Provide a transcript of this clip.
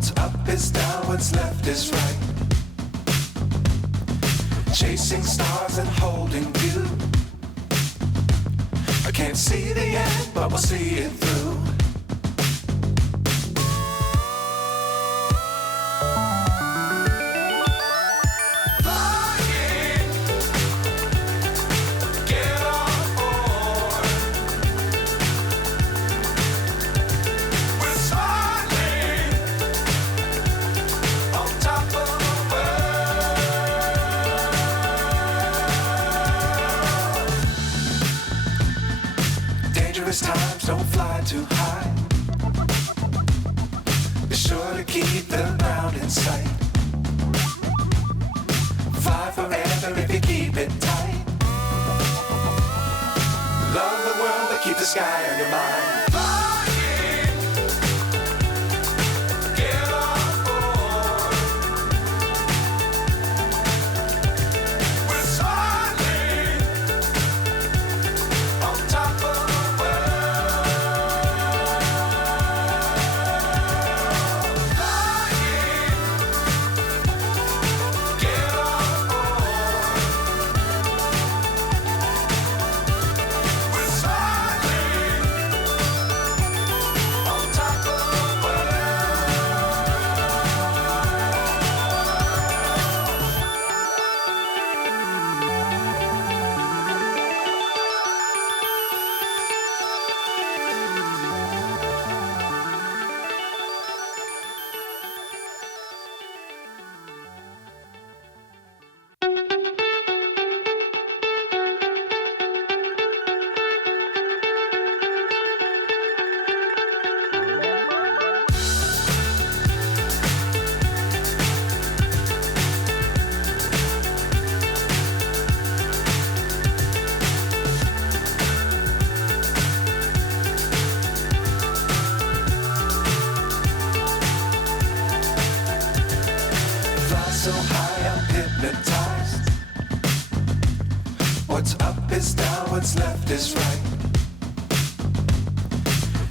What's up is down, what's left is right. Chasing stars and holding you. I can't see the end, but we'll see it through. Times don't fly too high. Be sure to keep the ground in sight. Fly forever if you keep it tight. Love the world but keep the sky on your mind. So high I'm hypnotized. What's up is down, what's left is right.